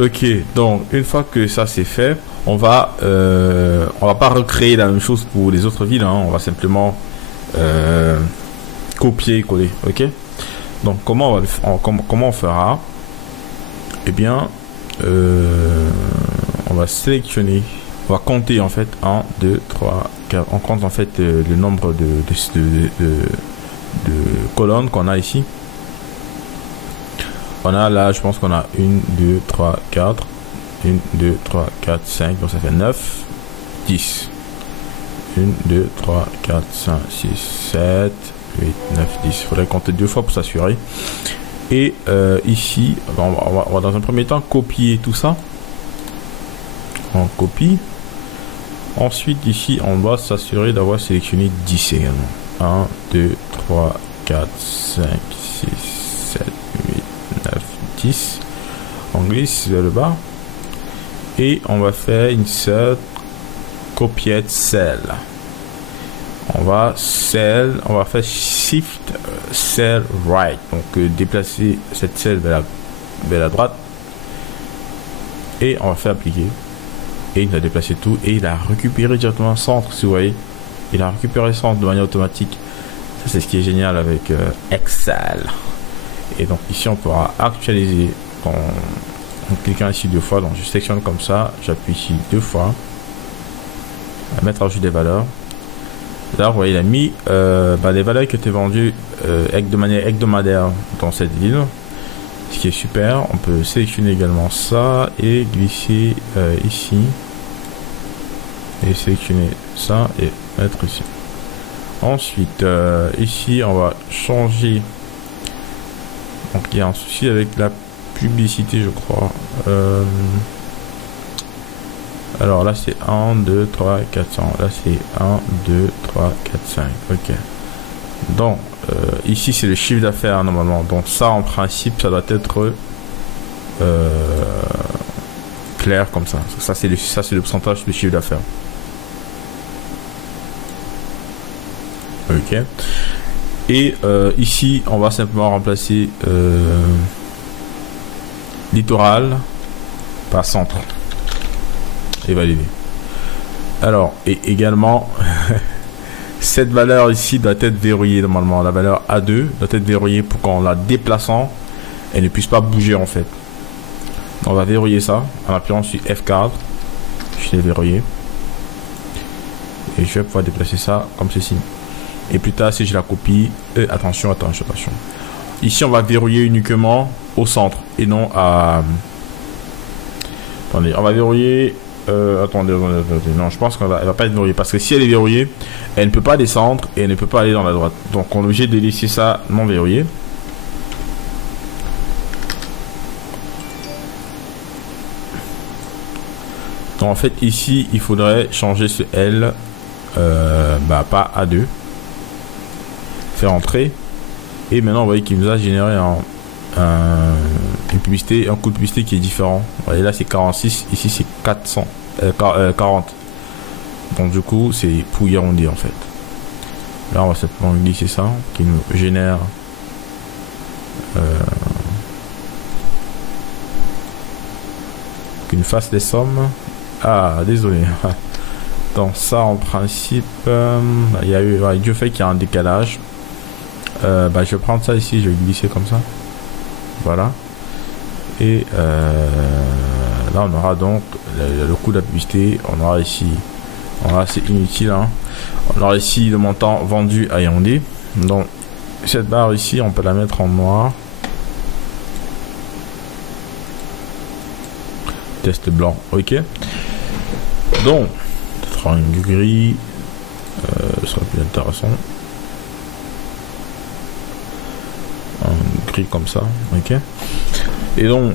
Ok, donc une fois que ça c'est fait, on va pas recréer la même chose pour les autres villes, hein, on va simplement euh, copier coller, ok. Donc comment comment on fera? Eh bien, on va sélectionner, on va compter en fait 1, 2, 3, 4. On compte en fait le nombre de colonnes qu'on a ici. On a là, je pense qu'on a 1, 2, 3, 4. 1, 2, 3, 4, 5. Donc ça fait 9, 10. 1, 2, 3, 4, 5, 6, 7, 8, 9, 10. Il faudrait compter deux fois pour s'assurer. Et ici, on va dans un premier temps copier tout ça. On copie. Ensuite, ici, on doit s'assurer d'avoir sélectionné 10 également. 1, 2, 3, 4, 5, 6, 7, 8, 9, 10. On glisse vers le bas. Et on va faire une seule copiette cell. On va faire shift cell right. Donc déplacer cette cell vers la droite. Et on va faire appliquer. Et il a déplacé tout. Et il a récupéré directement le centre, si vous voyez. Il a récupéré le centre de manière automatique. Ça, c'est ce qui est génial avec Excel. Et donc ici, on pourra actualiser en cliquant ici deux fois. Donc je sélectionne comme ça. J'appuie ici deux fois. Mettre à jour des valeurs. Là, vous voyez, il a mis les valeurs qui étaient vendues de manière hebdomadaire dans cette ville. Ce qui est super. On peut sélectionner également ça et glisser ici. Et sélectionner ça et mettre ici. Ensuite, ici, on va changer. Donc, il y a un souci avec la publicité, je crois. Alors là, c'est 1, 2, 3, 400. Là, c'est 1, 2, 3, 4, 5. Ok. Donc, ici, c'est le chiffre d'affaires normalement. Donc, ça, en principe, ça doit être clair comme ça. Ça, c'est le pourcentage du chiffre d'affaires. Ok. Et ici, on va simplement remplacer littoral par centre. Et valider. Alors, et également, cette valeur ici doit être verrouillée normalement. La valeur A2 doit être verrouillée pour qu'en la déplaçant, elle ne puisse pas bouger en fait. On va verrouiller ça en appuyant sur F4. Je l'ai verrouillé. Et je vais pouvoir déplacer ça comme ceci. Et plus tard, si je la copie, attention. Ici, on va verrouiller uniquement au centre et non à... Attendez, on va verrouiller... attendez. Non, je pense qu'elle va pas être verrouillée. Parce que si elle est verrouillée, elle ne peut pas descendre et elle ne peut pas aller dans la droite. Donc, on est obligé de laisser ça non verrouillé. Donc, en fait, ici, il faudrait changer ce L, pas A2. Faire entrer. Et maintenant, vous voyez qu'il nous a généré une publicité, un coup de publicité qui est différent. Vous voyez, là, c'est 46. Ici, c'est 40. Donc, du coup, c'est pour y arrondir, en fait. Là, on va simplement glisser ça, qui nous génère qu'une fasse des sommes. Ah, désolé. Donc, ça, en principe, il y a eu du fait qu'il y a un décalage. Je vais prendre ça ici, je vais glisser comme ça. Voilà. Et là, on aura donc le coût de la publicité. On aura ici, c'est inutile, hein. On aura ici le montant vendu à Yaoundé. Donc, cette barre ici, on peut la mettre en noir. Test blanc, ok. Donc, triangle gris, ce sera plus intéressant. Un gris comme ça, ok. Et donc,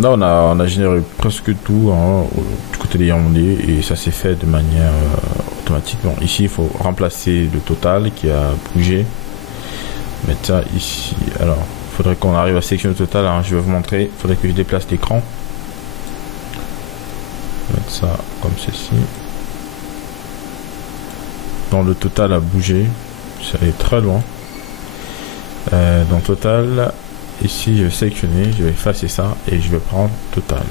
là, on a généré presque tout, hein, du côté des Yaoundé, et ça s'est fait de manière automatique. Bon, ici, il faut remplacer le total qui a bougé. Mettre ça ici. Alors, il faudrait qu'on arrive à sélectionner le total, hein. Je vais vous montrer. Il faudrait que je déplace l'écran. Mettre ça comme ceci. Donc, le total a bougé. Ça est très loin. Donc, total. ici je vais sélectionner, je vais effacer ça et je vais prendre total.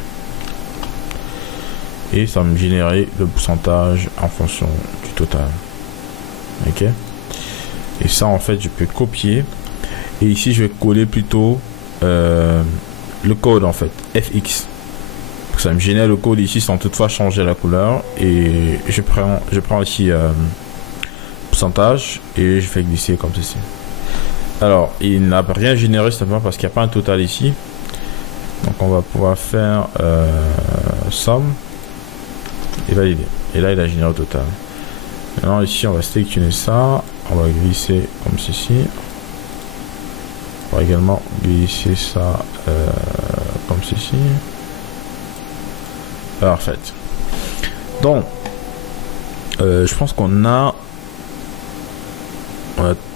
Et ça va me générer le pourcentage en fonction du total. Ok. Et ça en fait je peux copier. Et ici je vais coller plutôt le code en fait, FX. Ça me génère le code ici sans toutefois changer la couleur. Et je prends ici pourcentage et je fais glisser comme ceci. Alors il n'a rien généré simplement parce qu'il n'y a pas un total ici. Donc on va pouvoir faire somme et valider. Et là il a généré le total. Maintenant ici on va sélectionner ça, on va glisser comme ceci. On va également glisser ça comme ceci. Parfait. Donc je pense qu'on a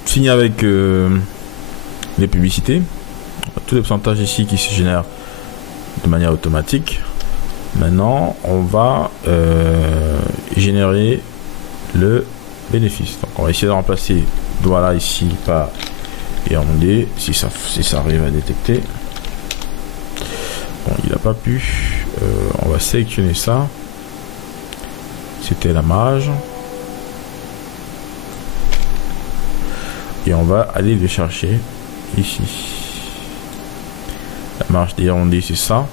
fini avec les publicités. Tous les pourcentages ici qui se génèrent de manière automatique. Maintenant on va générer le bénéfice. Donc on va essayer de remplacer voilà ici par Yaoundé si ça arrive à détecter. Bon, il n'a pas pu. On va sélectionner ça. C'était la marge. Et on va aller le chercher ici. La marge des Yaoundé, c'est ça.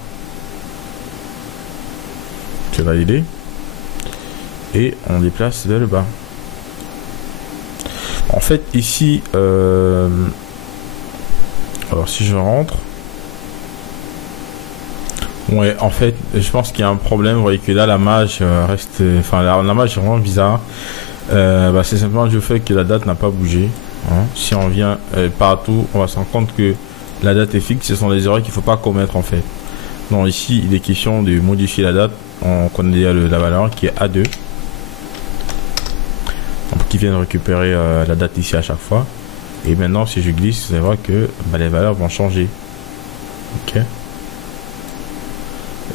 C'est validé. Et on déplace vers le bas. En fait ici alors si je rentre, ouais en fait je pense qu'il y a un problème. Vous voyez que là la marge reste, enfin la marge est vraiment bizarre. C'est simplement du fait que la date n'a pas bougé, hein. Si on vient partout, on va se rendre compte que la date est fixe. Ce sont des erreurs qu'il ne faut pas commettre en fait. Donc ici il est question de modifier la date. On connaît déjà la valeur qui est A2, donc qui vient de récupérer la date ici à chaque fois. Et maintenant si je glisse, vous allez voir que les valeurs vont changer. Ok.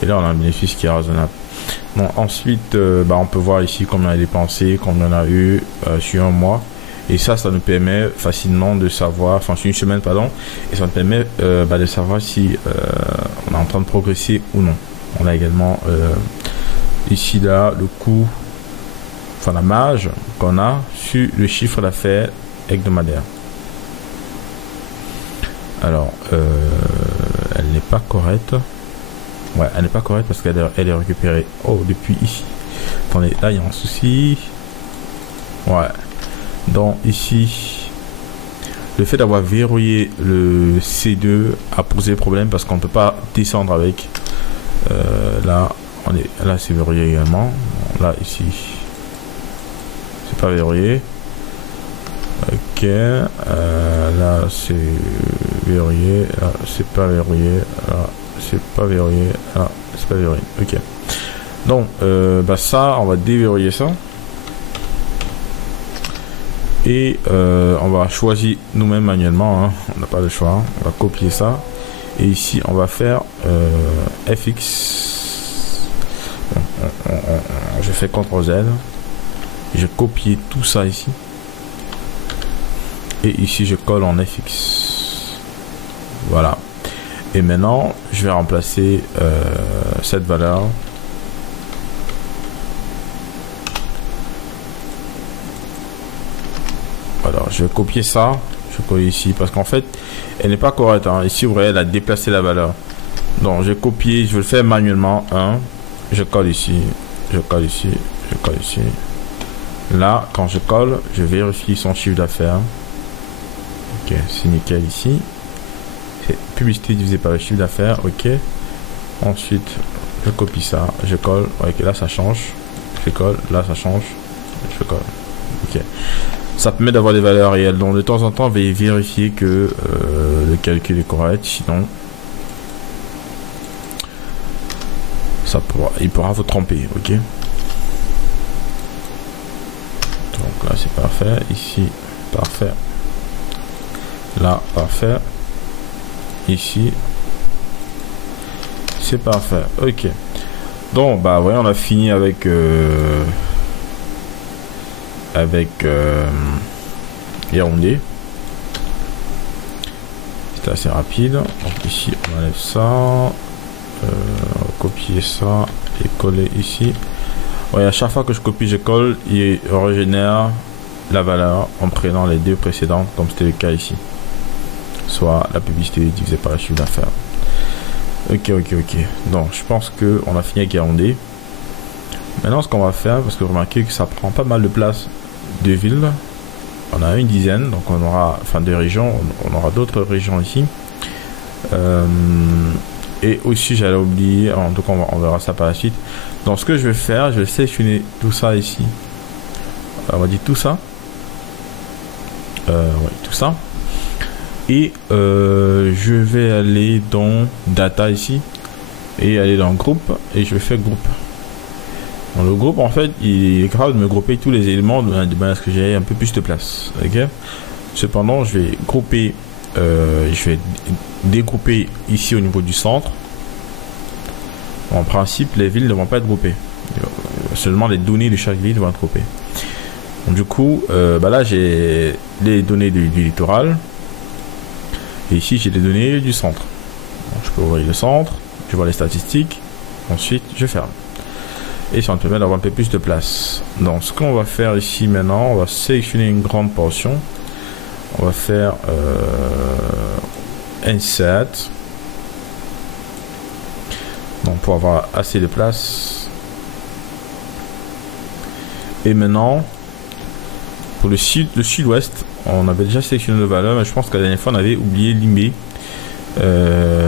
Et là on a un bénéfice qui est raisonnable. Bon, ensuite on peut voir ici combien on a dépensé, combien on a eu sur un mois. Et ça nous permet facilement de savoir, enfin sur une semaine pardon, et ça nous permet de savoir si on est en train de progresser ou non. On a également ici là le coût, enfin la marge qu'on a sur le chiffre d'affaires hebdomadaire. Alors elle n'est pas correcte. Ouais, elle n'est pas correcte parce qu'elle est récupérée depuis ici. Attendez, là il y a un souci. Ouais. Donc ici, le fait d'avoir verrouillé le C2 a posé problème parce qu'on ne peut pas descendre avec. Là c'est verrouillé également. Là ici, c'est pas verrouillé. Ok. Là c'est verrouillé. Là c'est pas verrouillé. Là c'est pas verrouillé. Là c'est pas verrouillé. Ok. Donc ça, on va déverrouiller ça. Et on va choisir nous-mêmes manuellement, hein. On n'a pas le choix. On va copier ça. Et ici, on va faire FX. Bon, je fais CTRL Z. Je copie tout ça ici. Et ici, je colle en FX. Voilà. Et maintenant, je vais remplacer cette valeur. Alors je vais copier ça, je colle ici parce qu'en fait elle n'est pas correcte, hein. Ici vous voyez elle a déplacé la valeur. Donc je vais copier, je vais le faire manuellement. Je colle ici, je colle ici, je colle ici. Là quand je colle, je vérifie son chiffre d'affaires. Ok, c'est nickel ici. C'est publicité divisée par le chiffre d'affaires. Ok. Ensuite je copie ça, je colle. Ok, là ça change. Je colle, là ça change. Je colle. Ok. Ça permet d'avoir des valeurs réelles. Donc de temps en temps, veuillez vérifier que le calcul est correct. Sinon, il pourra vous tromper. Ok. Donc là, c'est parfait. Ici, parfait. Là, parfait. Ici, c'est parfait. Ok. Donc, ouais, on a fini avec Yaoundé. C'est assez rapide. Donc ici on enlève ça, copier ça et coller ici. Ouais, à chaque fois que je copie, je colle, il régénère la valeur en prenant les deux précédentes, comme c'était le cas ici. Soit la publicité divisée par le chiffre d'affaires. Ok. Donc je pense que on a fini avec Yaoundé. Maintenant, ce qu'on va faire, parce que vous remarquez que ça prend pas mal de place de villes. On a une dizaine, donc on aura, enfin de régions, on aura d'autres régions ici. Et aussi, j'allais oublier, en tout cas, on verra ça par la suite. Donc, ce que je vais faire, je vais sélectionner tout ça ici. On va dire tout ça. Ouais, tout ça. Et je vais aller dans Data ici. Et aller dans Groupe. Et je vais faire Groupe. Dans le groupe, en fait, il est capable de me grouper tous les éléments de manière à ce que j'ai un peu plus de place. Ok. Cependant, je vais grouper, je vais dégrouper ici au niveau du centre. En principe, les villes ne vont pas être groupées. Seulement les données de chaque ville vont être groupées. Donc, du coup, là, j'ai les données du littoral. Et ici, j'ai les données du centre. Donc, je peux ouvrir le centre, je vois les statistiques. Ensuite, je ferme. Et ça me permet d'avoir un peu plus de place. Donc ce qu'on va faire ici maintenant, on va sélectionner une grande portion. On va faire Insert. Donc pour avoir assez de place. Et maintenant, pour le sud-ouest, on avait déjà sélectionné nos valeurs, mais je pense que la dernière fois on avait oublié Limbé.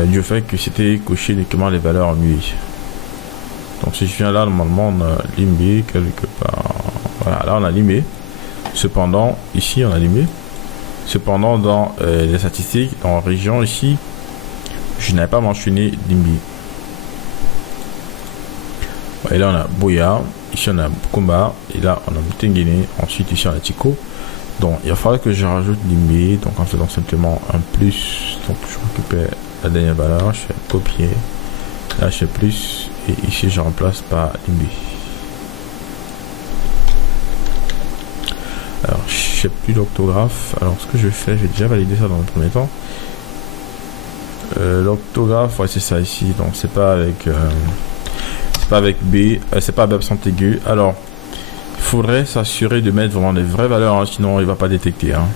Du fait que c'était coché uniquement les valeurs en UI. Donc si je viens là, normalement on a Limbé quelque part. Voilà, là on a Limbé. Cependant, ici on a Limbé. Cependant, dans les statistiques, en région ici, je n'avais pas mentionné Limbé. Et là on a Boya, ici on a Kumba, et là on a Mutengene, ensuite ici on a Tiko. Donc il va falloir que je rajoute Limbé, donc en faisant simplement un plus. Donc je récupère la dernière valeur, je fais copier, là je fais plus. Et ici je remplace par Limbé. Alors je sais plus l'orthographe. Alors ce que je fais, j'ai déjà validé ça dans le premier temps. L'orthographe, ouais c'est ça ici. Donc c'est pas avec B, c'est pas B absent aigu. Alors il faudrait s'assurer de mettre vraiment des vraies valeurs, hein, sinon il va pas détecter. Hein.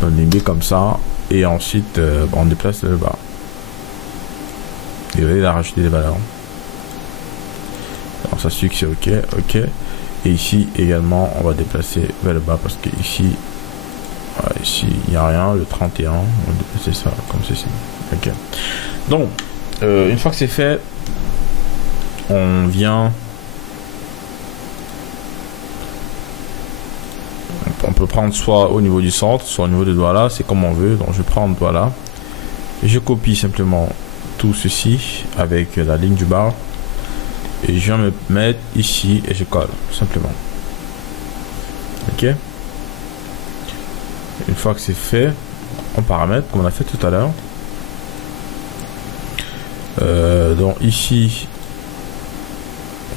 Donc Limbé comme ça. Et ensuite on déplace le bas. Et il a rajouté des valeurs. Alors ça suit que c'est ok. Et ici également on va déplacer vers le bas parce que ici il n'y a rien, le 31 on va déplacer ça comme ceci. Ok. Donc une fois que c'est fait, on vient, on peut prendre soit au niveau du centre, soit au niveau de Douala, c'est comme on veut. Donc je vais prendre Douala et je copie simplement tout ceci avec la ligne du bas et je viens me mettre ici et je colle simplement. Ok. Une fois que c'est fait, on paramètre comme on a fait tout à l'heure. Donc ici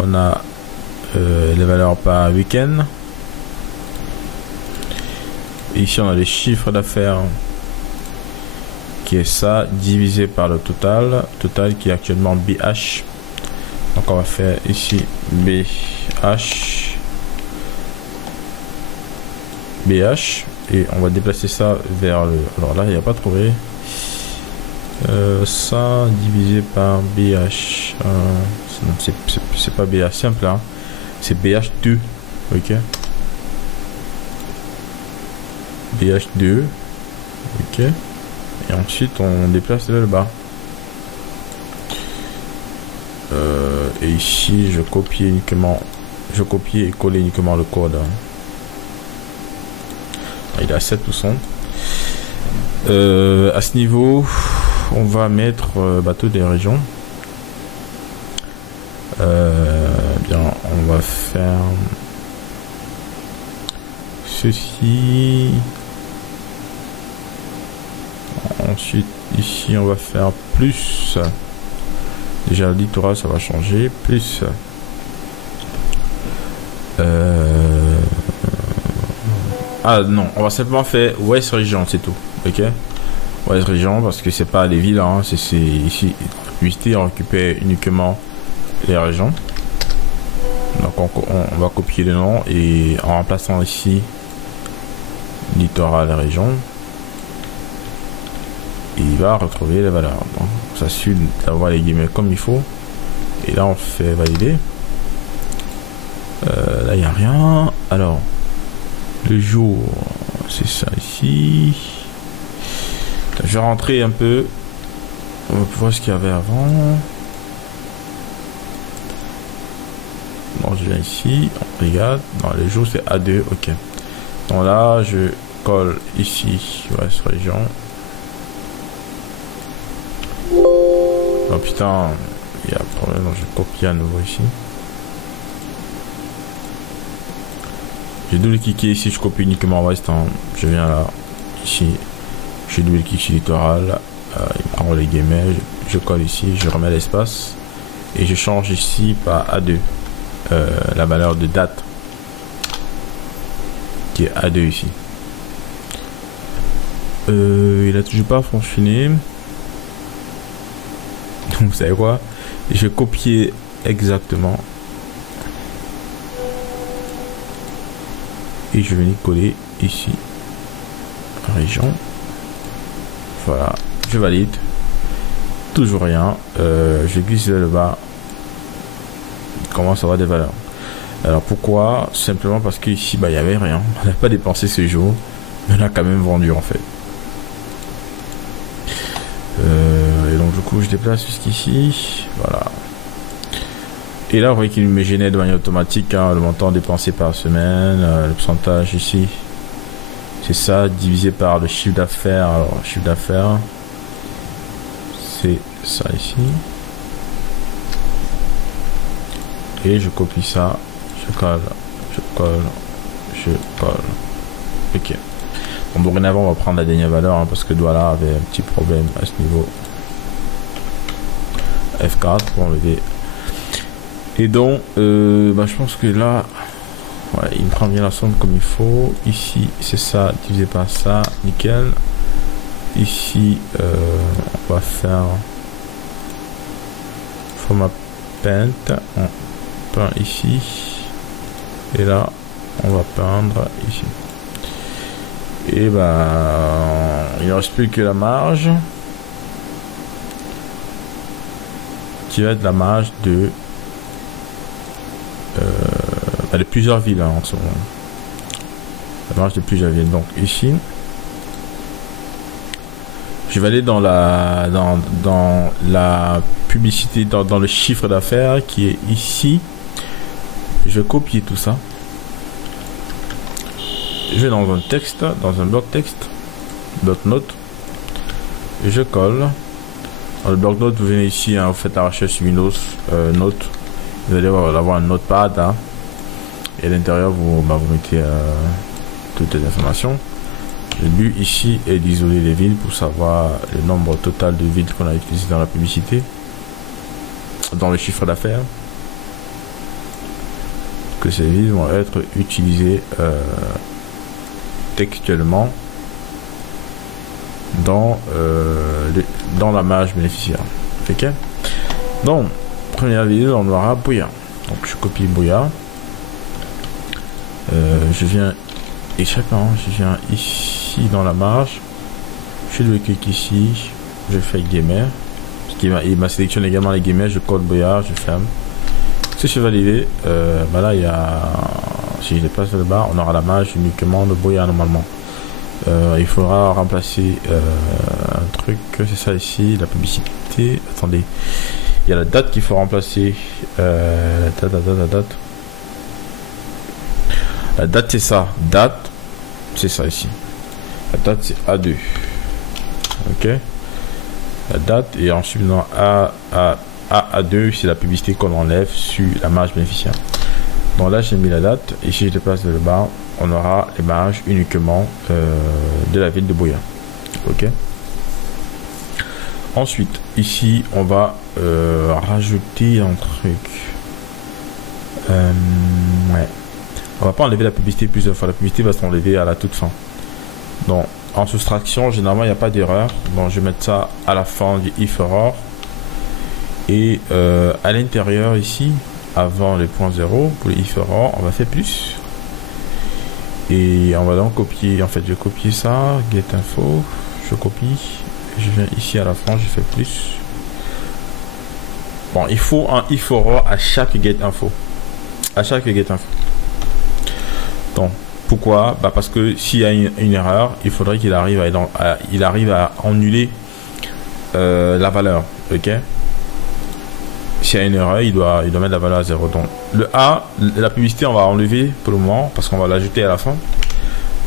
on a les valeurs par week-end. Ici on a les chiffres d'affaires qui est ça divisé par le total qui est actuellement BH. Donc on va faire ici BH et on va déplacer ça vers le, alors là il n'y a pas trouvé ça divisé par BH, c'est pas BH simple hein. C'est BH2. ok, BH2. ok. Et ensuite on déplace vers le bas. Et ici je copie et coller uniquement le code. Il est à 7%. À ce niveau, on va mettre bateau des régions. Bien, on va faire ceci. Ensuite, ici, on va faire plus. Déjà, le littoral, ça va changer. Plus. Ah non, on va simplement faire West Région, c'est tout. Ok. Ouais, région, parce que c'est pas les villes, hein, c'est ici. La publicité, on récupère uniquement les régions. Donc on va copier le nom et en remplaçant ici littoral région, il va retrouver les valeurs. Donc on s'assure d'avoir les guillemets comme il faut. Et là on fait valider. Là il n'y a rien. Alors le jour, c'est ça ici. Je vais rentrer un peu. On va voir ce qu'il y avait avant. Donc je viens ici, on regarde. Non, les jours c'est A2, ok. Donc là je colle ici, ouais, sur région. Oh putain, il y a un problème, donc je copie à nouveau ici. J'ai double-cliqué ici, je copie uniquement ouest. Hein. Je viens là, ici, je double-clique sur littoral. Il prend les guillemets, je colle ici, je remets l'espace. Et je change ici par A2. La valeur de date qui est A2 ici. Il a toujours pas fonctionné. Donc vous savez quoi, je vais copier exactement et je vais venir coller ici région. Voilà, je valide. Toujours rien. Je glisse vers le bas. Commence à avoir des valeurs. Alors pourquoi? Simplement parce que ici bah il y avait rien. On n'a pas dépensé ce jour, mais on a quand même vendu en fait. Et donc du coup je déplace jusqu'ici. Voilà. Et là vous voyez qu'il me génère de manière automatique hein, le montant dépensé par semaine, le pourcentage ici. C'est ça divisé par le chiffre d'affaires. Alors chiffre d'affaires, c'est ça ici. Et je copie ça, je colle, je colle, je colle. Ok. Bon, dorénavant, on va prendre la dernière valeur hein, parce que Douala avait un petit problème à ce niveau. F4 pour enlever. Et donc, je pense que là, ouais, il me prend bien la somme comme il faut. Ici, c'est ça divisé par ça, nickel. Ici, on va faire format paint. On peint ici. Et là, on va peindre ici. Et il ne reste plus que la marge. Qui va être la marge de plusieurs villes hein, en ce moment. La marge de plusieurs villes. Donc ici, je vais aller dans la publicité, dans le chiffre d'affaires qui est ici. Je vais copier tout ça. Je vais dans un texte, dans un bloc texte, bloc note, et je colle. Dans le bloc note, vous venez ici, hein, vous faites la recherche sur Windows Note. Vous allez avoir un notepad hein, et à l'intérieur vous mettez toutes les informations. Le but ici est d'isoler les villes pour savoir le nombre total de villes qu'on a utilisées dans la publicité, dans le chiffre d'affaires, que ces villes vont être utilisées textuellement dans la marge bénéficiaire. Ok. Donc première ville, on aura Bouya. Donc je copie Bouya. Je viens je viens ici dans la marge. Je le clique ici. Je fais guillemets. Il m'a sélectionné également les guillemets. Je colle Bouya. Je ferme. Si je fais valider, là il y a, si je déplace le bas, on aura la marge uniquement de Bouya normalement. Il faudra remplacer un truc. C'est ça ici, la publicité. Attendez. Il y a la date qu'il faut remplacer. La date. La date c'est ça. Date, c'est ça ici. La date c'est A2. Ok. La date et ensuite dans A2 c'est la publicité qu'on enlève sur la marge bénéficiaire. Donc là j'ai mis la date et si je déplace le bas, on aura les marges uniquement de la ville de Bouya. Ok. Ensuite, ici, on va rajouter un truc. Ouais. On va pas enlever la publicité plusieurs fois. La publicité va s'enlever à la toute fin. Donc, en soustraction, généralement, il n'y a pas d'erreur. Bon, je vais mettre ça à la fin du if error. Et à l'intérieur ici, avant les points 0, pour le if error, on va faire plus. Et on va donc copier, en fait, je vais copier ça, get info, je copie, je viens ici à la fin, je fais plus. Bon, il faut un if error à chaque get info. À chaque get info. Donc, pourquoi? Bah parce que s'il y a une erreur, il faudrait qu'il arrive à annuler la valeur, ok? S'il y a une erreur, il doit mettre la valeur à 0. Donc, le A, la publicité, on va enlever pour le moment parce qu'on va l'ajouter à la fin.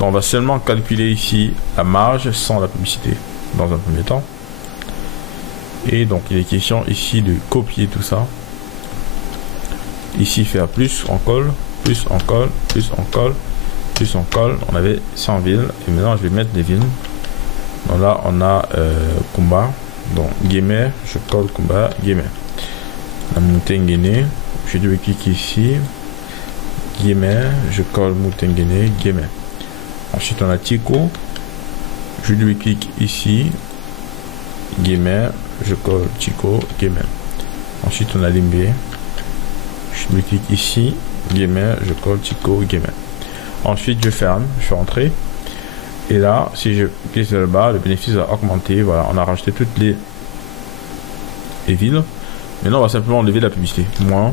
Donc, on va seulement calculer ici la marge sans la publicité dans un premier temps. Et donc, il est question ici de copier tout ça. Ici, faire plus, on colle, plus, on colle, plus, on colle, plus, on colle. On avait 100 villes. Et maintenant, je vais mettre des villes. Donc là, on a Kumba. Donc, Guémet, je colle Kumba, Guémet. La Moutengene, je dois cliquer ici, Guémet, je colle Moutengene, Guémet. Ensuite on a Tico, je dois cliquer ici, Guémet, je colle Tico, Guémet. Ensuite on a Limbe, je dois cliquer ici, Guémet, je colle Tico, Guémet. Ensuite je ferme, je fais entrer. Et là, si je clique sur le bas, le bénéfice va augmenter. Voilà, on a rajouté toutes les villes. Maintenant, on va simplement enlever la publicité. Moins.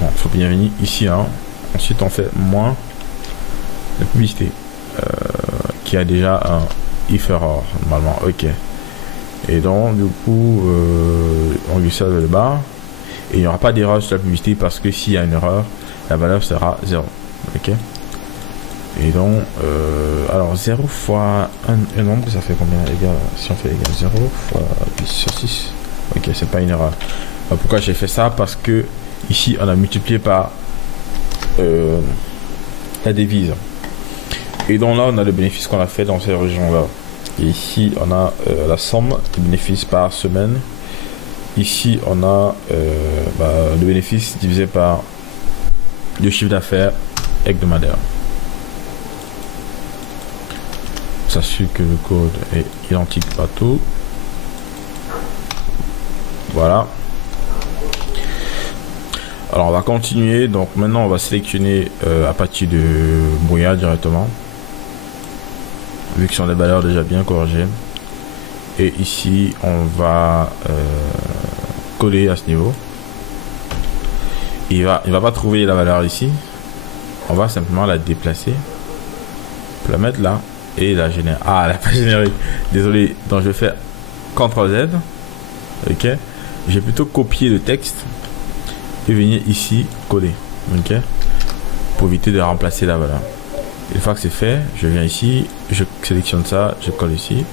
Bon, il faut bien venir ici. Hein. Ensuite, on fait moins la publicité. Qui a déjà un if error, normalement. Ok. Et donc, du coup, on glisse vers le bas. Et il n'y aura pas d'erreur sur la publicité parce que s'il y a une erreur, la valeur sera 0. Ok. Et donc, alors 0 fois un nombre, ça fait combien égal? Si on fait égal 0 fois 10 sur 6. Ok, c'est pas une erreur. Pourquoi j'ai fait ça? Parce que ici on a multiplié par la devise. Et donc là on a le bénéfice qu'on a fait dans ces régions là. Et ici on a la somme des bénéfices par semaine. Ici on a le bénéfice divisé par le chiffre d'affaires hebdomadaire. Sachez que le code est identique partout. Voilà. Alors on va continuer. Donc maintenant on va sélectionner à partir de brouillard directement. Vu que ce sont des valeurs déjà bien corrigées. Et ici on va coller à ce niveau. Il va pas trouver la valeur ici. On va simplement la déplacer. La mettre là. Et la générer. Ah, elle n'a pas généré. Désolé. Donc je vais faire CTRL Z. Ok. J'ai plutôt copié le texte et venir ici coller, ok, pour éviter de remplacer la valeur. Une fois que c'est fait, je viens ici, je sélectionne ça, je colle ici,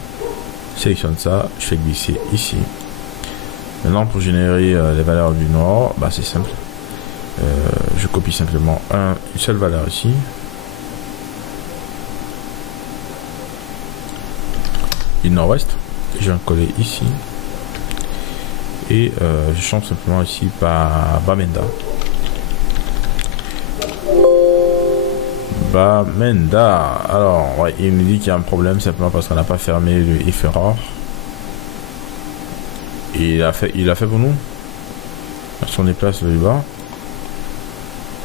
sélectionne ça, je fais glisser ici. Maintenant pour générer les valeurs du nord, bah c'est simple, je copie simplement une seule valeur ici, du nord-ouest, je viens coller ici. Et je change simplement ici par Bamenda. Bamenda. Alors, ouais, il me dit qu'il y a un problème simplement parce qu'on n'a pas fermé le if error. Et il a fait pour nous. Si on déplace le bas.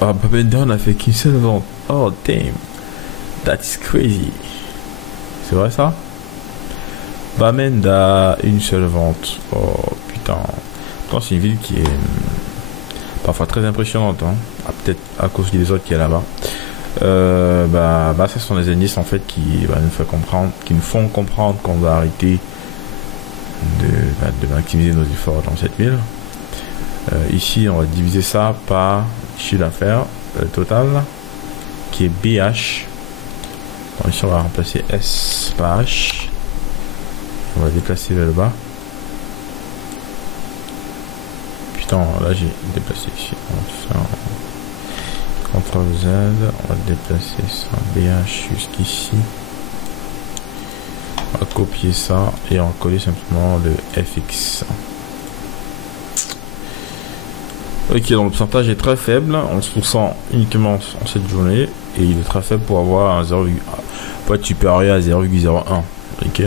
Ah, Bamenda, on n'a fait qu'une seule vente. Oh, damn. That's crazy. C'est vrai ça? Bamenda, une seule vente. Oh, c'est une ville qui est parfois très impressionnante, hein. Ah, peut-être à cause des autres qui est là-bas. Ce sont les indices en fait qui nous font comprendre qu'on va arrêter de maximiser nos efforts dans cette ville. Ici, on va diviser ça par chiffre d'affaires total qui est BH. Bon, ici, on va remplacer S par H. On va déplacer vers le bas. Là j'ai déplacé ici, on va faire CTRL Z, on va déplacer ça BH jusqu'ici, on va copier ça et on va coller simplement le FX. Ok, donc le pourcentage est très faible, 11% uniquement en cette journée, et il est très faible pour avoir un 0, pas être supérieur à 0,01. Ok.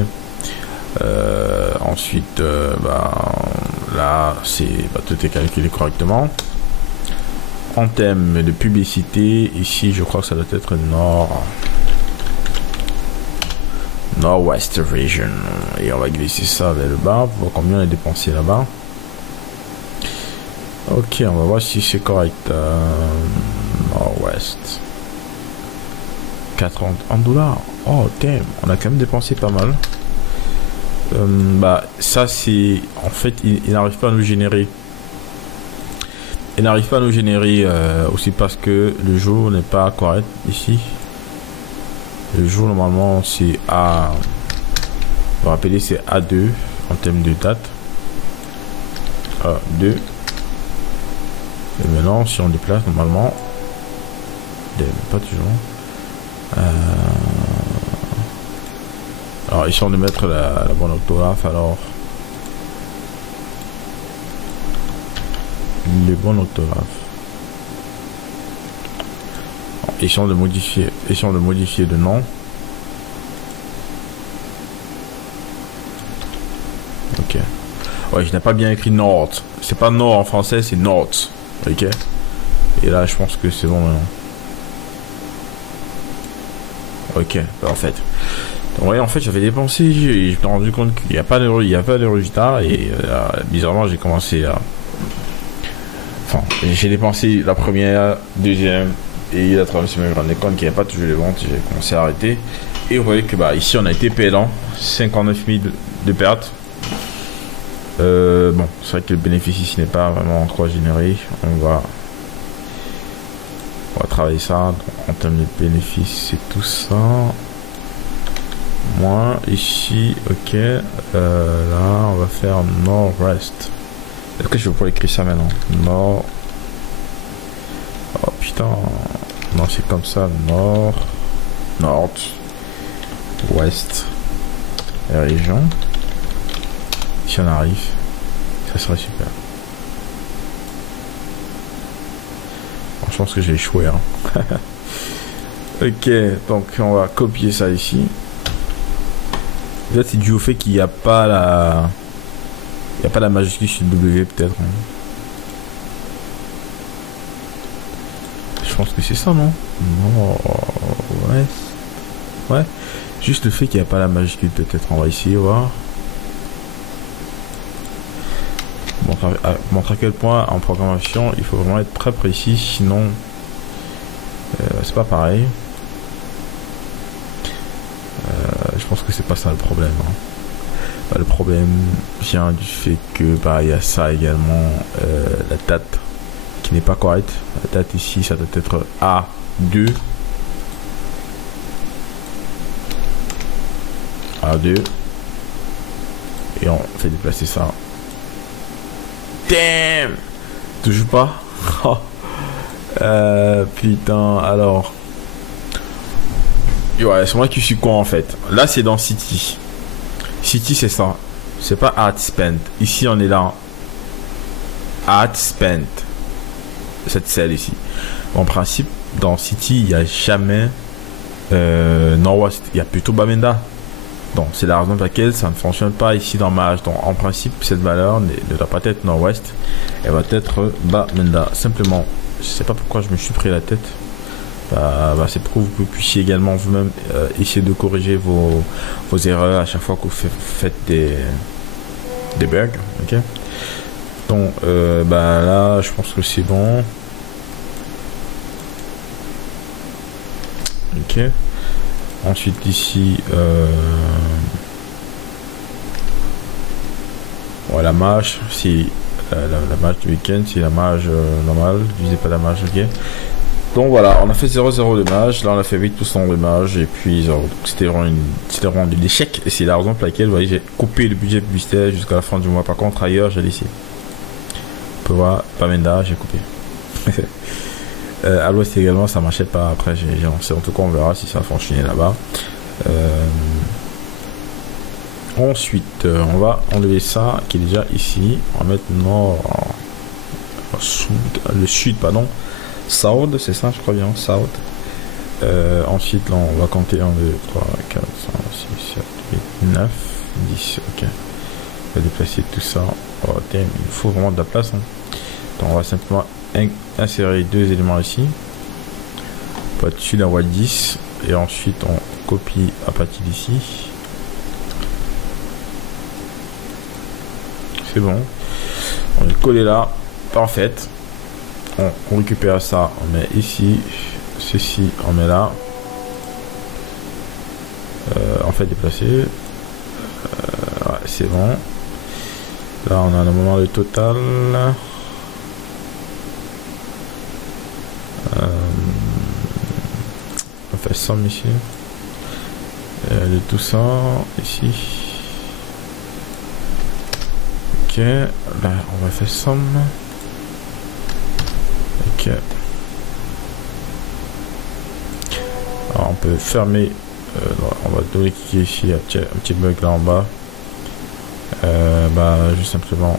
Ensuite, là, tout est calculé correctement. En termes de publicité, ici, je crois que ça doit être Nord-West Region. Et on va glisser ça vers le bas pour voir combien on a dépensé là-bas. Ok, on va voir si c'est correct. Nord-Ouest. 40 $. Oh, damn. On a quand même dépensé pas mal. Ça, c'est... En fait, il n'arrive pas à nous générer. Il n'arrive pas à nous générer aussi parce que le jour n'est pas correct ici. Le jour, normalement, c'est A... Vous vous rappelez, c'est A2 en termes de date. A2. Et maintenant, si on déplace normalement, pas toujours. Alors, ici on de mettre la bonne orthographe. Alors, les bonnes orthographes. Essayons de modifier le nom. Ok. Ouais, je n'ai pas bien écrit Nord. C'est pas Nord en français, c'est Nord. Ok. Et là, je pense que c'est bon maintenant. Ok, en fait. Donc, ouais, en fait, j'avais dépensé. Je me suis rendu compte qu'il n'y a pas de résultat. Et bizarrement, j'ai commencé à. Enfin, j'ai dépensé la première, deuxième et la troisième semaine. Je me rendais compte qu'il n'y avait pas toujours les ventes. J'ai commencé à arrêter. Et vous voyez que ici, on a été perdant. 59 000 de pertes. Bon, c'est vrai que le bénéfice ici n'est pas vraiment encore généré. On va travailler ça. Donc, en termes de bénéfice, c'est tout ça. Moins ici, ok. Là, on va faire nord-ouest. Est-ce que je vais pouvoir écrire ça maintenant? Nord. Oh putain. Non, c'est comme ça. Nord. Nord. Ouest. Région. Si on arrive, ça serait super. Bon, je pense que j'ai échoué. Hein. Ok, donc on va copier ça ici. Là, c'est dû au fait qu'il n'y a pas la... Il n'y a pas la majuscule sur W peut-être. Hein. Je pense que c'est ça, non? Non, ouais. Ouais. Juste le fait qu'il n'y a pas la majuscule peut-être. On va essayer voir. Montre à quel point en programmation il faut vraiment être très précis, sinon c'est pas pareil. Je pense que c'est pas ça le problème. Hein. Le problème vient du fait que il y a ça également, la date qui n'est pas correcte. La date ici, ça doit être A2. A2. Et on fait déplacer ça. Damn! Toujours pas? Putain, alors. Ouais, c'est moi qui suis con en fait. Là, c'est dans City. City, c'est ça. C'est pas Ad Spent. Ici, on est là. Ad Spent. Cette celle ici. En principe, dans City, il n'y a jamais Nord-Ouest. Il y a plutôt Bamenda. Donc, c'est la raison pour laquelle ça ne fonctionne pas ici dans Mage. Donc, en principe, cette valeur ne doit pas être Nord-Ouest. Elle va être Bamenda. Simplement, je sais pas pourquoi je me suis pris la tête. C'est pour que vous puissiez également vous-même essayer de corriger vos erreurs à chaque fois que vous faites des bugs. Ok. Donc, là, je pense que c'est bon. Ok. Ensuite ici la marge, c'est la marge du week-end, c'est la marge normale, divisé par la marge, ok. Donc voilà, on a fait 0,0 de marge, là on a fait 8% de marge, et puis c'était vraiment de l'échec, et c'est la raison pour laquelle vous voyez, j'ai coupé le budget publicitaire jusqu'à la fin du mois. Par contre ailleurs j'ai laissé. Vous pouvez voir, Pamenda, j'ai coupé. À l'ouest également ça marchait pas, après j'ai lancé. En tout cas on verra si ça a fonctionné là-bas. Ensuite on va enlever ça qui est déjà ici, on va mettre le sud pardon, South, c'est ça je crois bien, South. Ensuite, là, on va compter 1, 2, 3, 4, 5, 6, 7, 8, 9, 10. Ok. On va déplacer tout ça. Oh, damn, il faut vraiment de la place. Hein. Donc, on va simplement insérer 2 éléments ici. Au-dessus de la voie 10. Et ensuite, on copie à partir d'ici. C'est bon. On est collé là. Parfait. On récupère ça. On met ici. Ceci, on met là. En fait, déplacer. Ouais, c'est bon. Là, on a le moment de total. On fait somme ici. De tout ça, ici. Ok. Là, on va faire somme. Ok. Alors, on peut fermer. On va double-cliquer ici. Un petit bug là en bas. Juste simplement.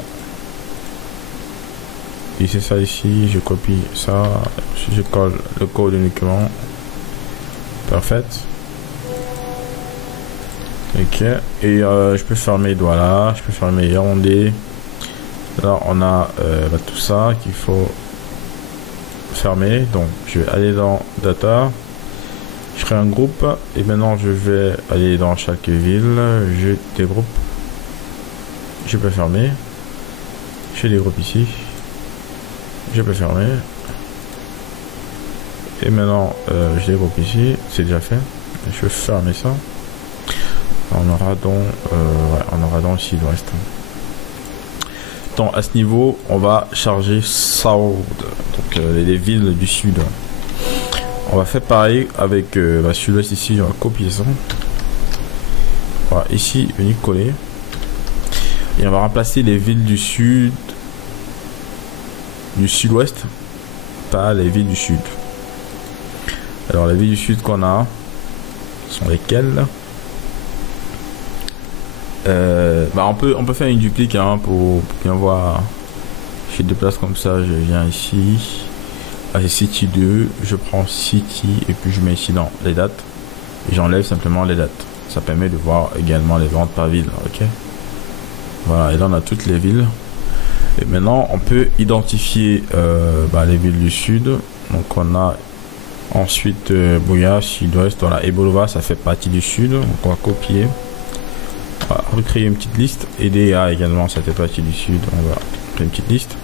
C'est ça ici. Je copie ça. Je colle le code uniquement. Parfait. Ok. Et je peux fermer les doigts là. Je peux fermer les rondés. Là, on a tout ça qu'il faut fermer. Donc, je vais aller dans Data. Je crée un groupe. Et maintenant, je vais aller dans chaque ville. Je dégroupe. Je peux fermer. Je dégroupe ici. Je peux fermer. Et maintenant, je dégroupe ici. C'est déjà fait. Je vais fermer ça. On aura donc ici le reste. Donc à ce niveau, on va charger South, donc les villes du sud. On va faire pareil avec sud-ouest ici. On va copier ça. Voilà, ici, venir coller. Et on va remplacer les villes du sud, du sud-ouest, par les villes du sud. Alors les villes du sud qu'on a sont lesquelles? On peut faire une duplique pour bien voir. Je déplace comme ça, je viens ici. C'est City 2, je prends City et puis je mets ici dans les dates. Et j'enlève simplement les dates. Ça permet de voir également les ventes par ville. Ok. Voilà, et là on a toutes les villes. Et maintenant on peut identifier les villes du sud. Donc on a ensuite Bouya, sud-ouest, voilà, et Bolova, ça fait partie du sud. Donc on va copier. On va recréer une petite liste. EDA également, ça fait partie du sud. On va créer une petite liste.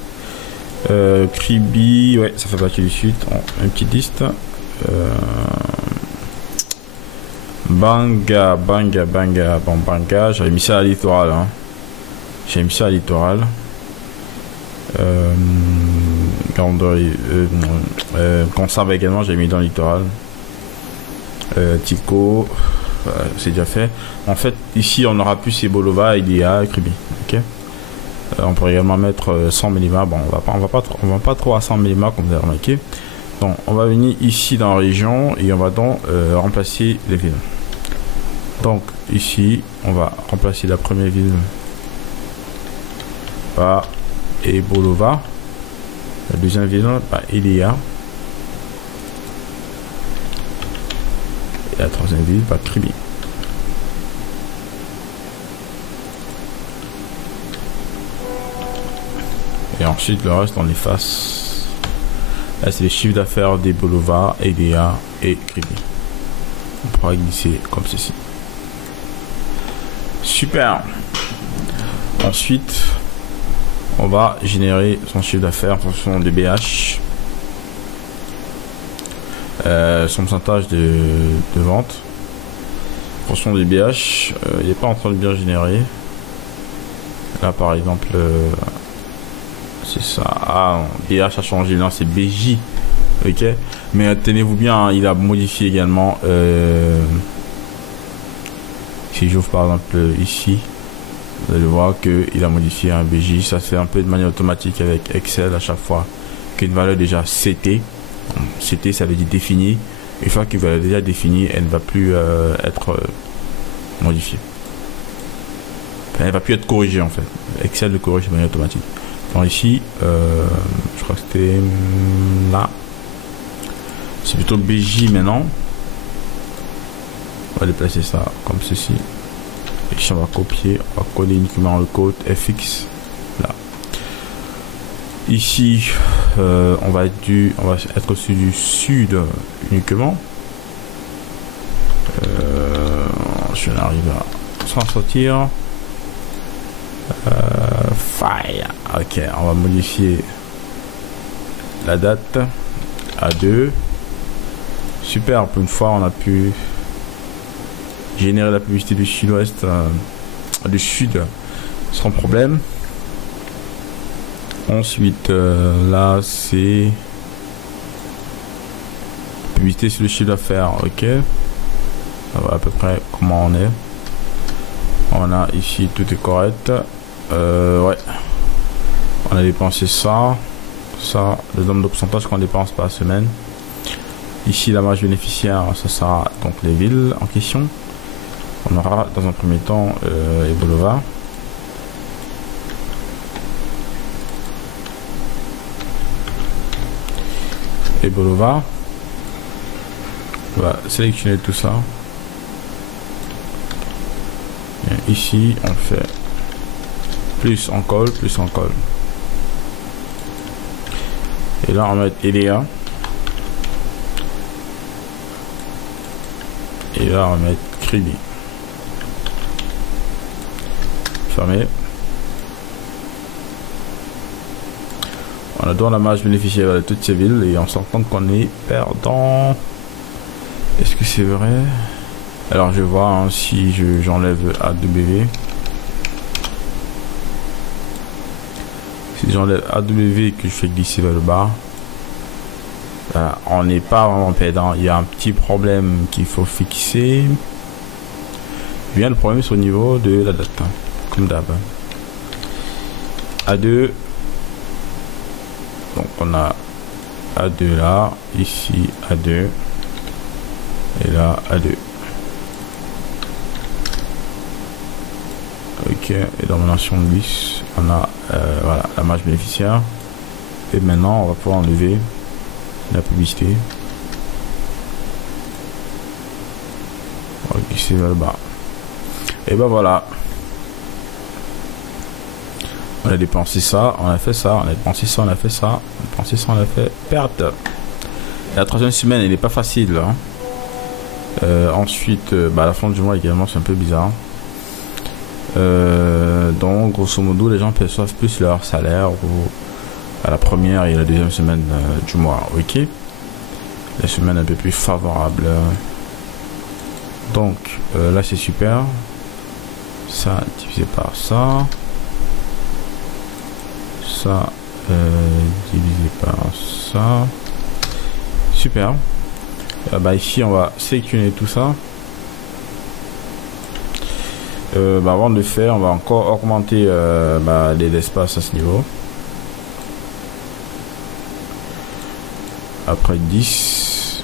Kribi, ouais, ça fait partie du sud. Une petite liste. Banga, j'avais mis ça à littoral. J'ai mis ça à littoral. Conserve également, j'ai mis dans le littoral. Tico, c'est déjà fait. En fait, ici, on aura plus ces Bolova, IDA, Kribi. Ok. On peut également mettre 100 mm. Bon, on va pas trop à 100 mm comme vous avez remarqué. Donc, on va venir ici dans la région et on va donc remplacer les villes. Donc, ici, on va remplacer la première ville par Bolova. La deuxième ville par Ilia. Et la troisième ville par Kribi. Et ensuite, le reste, on efface. Là, c'est les chiffres d'affaires des Bolova, Ilia et Kribi. On pourra glisser comme ceci. Super. Ensuite, on va générer son chiffre d'affaires en fonction des BH. Son pourcentage de vente. En fonction des BH, il n'est pas en train de bien générer. Là, par exemple, c'est ça. Ah, BH a changé. Non, c'est BJ. Ok. Mais tenez-vous bien, il a modifié également. Si j'ouvre par exemple ici, vous allez voir qu'il a modifié un BJ. Ça se fait un peu de manière automatique avec Excel à chaque fois qu'une valeur déjà CT. CT, ça veut dire défini. Une fois qu'une valeur est déjà définie, elle ne va plus être modifiée. Enfin, elle ne va plus être corrigée en fait. Excel le corrige de manière automatique. Donc ici, je crois que c'était là. C'est plutôt BJ maintenant. On va déplacer ça comme ceci. Et ici, on va copier, on va coller uniquement le code FX là. Ici, on va être sur du sud uniquement. Je n'arrive à s'en sortir. Fire. Ok, on va modifier la date à 2. Super, pour une fois, on a pu générer la publicité du sud-ouest, du sud, sans problème. Ensuite, là, c'est publicité sur le chiffre d'affaires. Ok, ça va à peu près comment on est. On a ici, tout est correct. Ouais, on a dépensé ça, le nombre de pourcentage qu'on dépense par semaine. Ici, la marge bénéficiaire, ça sera donc les villes en question. On aura dans un premier temps Ebolova. Ebolova. On va sélectionner tout ça. Et ici, on fait plus on colle, plus on colle. Et là, on va mettre Eléa. Et là, on va mettre Crédit. Fermé. On a dans la marge bénéficiaire de toutes ces villes et on se rend compte qu'on est perdant. Est-ce que c'est vrai? Alors je vois hein, si j'enlève AW. Si j'enlève AW et que je fais glisser vers le bas, on n'est pas vraiment perdant. Il y a un petit problème qu'il faut fixer. Bien, le problème c'est au niveau de la date, hein, comme d'hab. A2. Donc on a A2 là, ici A2 et là A2. Ok, et dans mon action de glisse, on a voilà, la marge bénéficiaire. Et maintenant, on va pouvoir enlever la publicité. On va glisser vers le bas. Et ben voilà. On a dépensé ça, on a fait ça, on a dépensé ça, on a fait ça, on a dépensé ça, on a fait perte. Et la troisième semaine, elle n'est pas facile. Hein. Ensuite, la fin du mois également, c'est un peu bizarre. Donc grosso modo les gens perçoivent plus leur salaire à la première et la deuxième semaine du mois. Ok, les semaines un peu plus favorables. Donc là c'est super, ça divisé par ça divisé par ça, super. Ici on va sélectionner tout ça. Avant de le faire, on va encore augmenter l'espace à ce niveau. Après 10,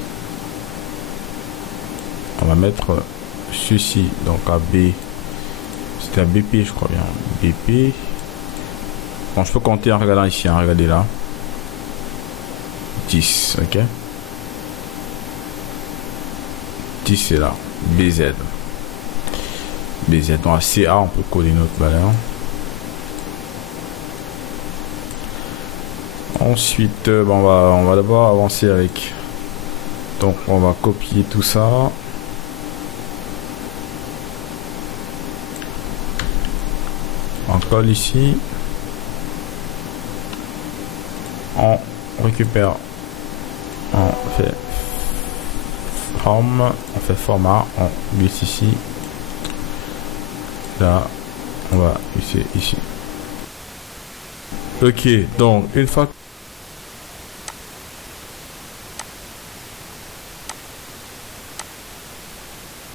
on va mettre ceci donc à B. C'était à BP, je crois bien. BP. Bon, je peux compter en regardant ici. Hein, regardez là. 10, ok. 10 c'est là. BZ. BZ. Dans la CA, on peut coller notre valeur. Ensuite, on va d'abord avancer avec. Donc, on va copier tout ça. On colle ici. On récupère. On fait forme. On fait format. On glisse ici. Là, on va glisser ici. Ok, donc une fois